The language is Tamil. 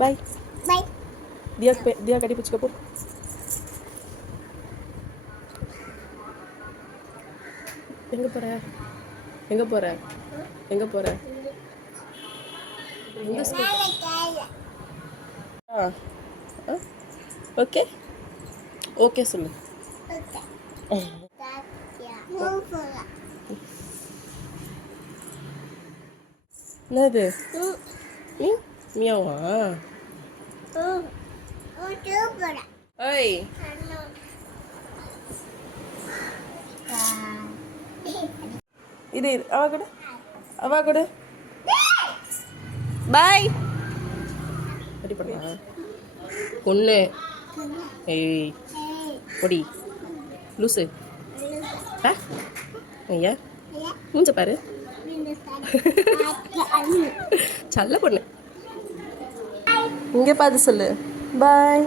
பாய். பாய். தியா கட்டி பிடிச்சிக்க போ. எங்கே போகிற எங்கே போகிற எங்கே போகிற எங்கே ஸ்கூல்? ஆ ஓகே ஓகே சொல்லு. என்னது மியாவா? ஓய் இது அவ கூட பாய் அப்படி பண்ணா பொண்ணு. ஏய் பொடி லூசு. ஐயா மூஞ்ச பாரு. சல்ல பொண்ணு. இங்கே பார்த்து சொல்லு பாய்.